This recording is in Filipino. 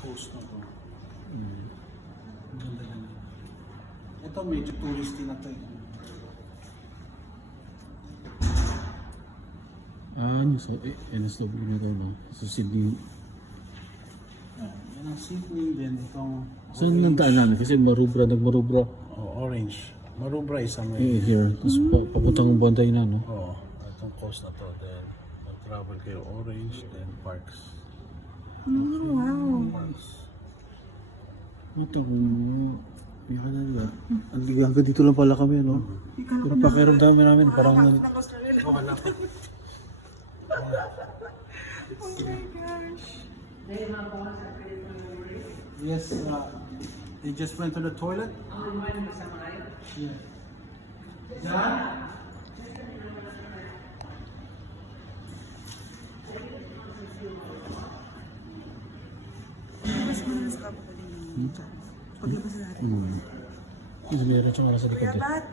Coast na to. Ang ganda lang. Ito medyo touristy na to. Ano sa NSW na to, no? Sa Sydney. Yan ang Sydney, then itong Saan nandaan namin? Kasi nagmarubra. orange. Marubra isang way. Here. Tapos papuntang Bondi na, no? Oo, itong coast na to. Then mag-travel kayo orange, then parks. Wow. Mata ko, may ka na. Hanggang dito lang pala kami, no? Pero pakiramdam namin parang... Oh, wala pa. Oh my gosh. Yes, they just went to the toilet. Yeah. John? Mas muna sa kapag din. Paglabas natin. Meron siya sa likod. Kaya lahat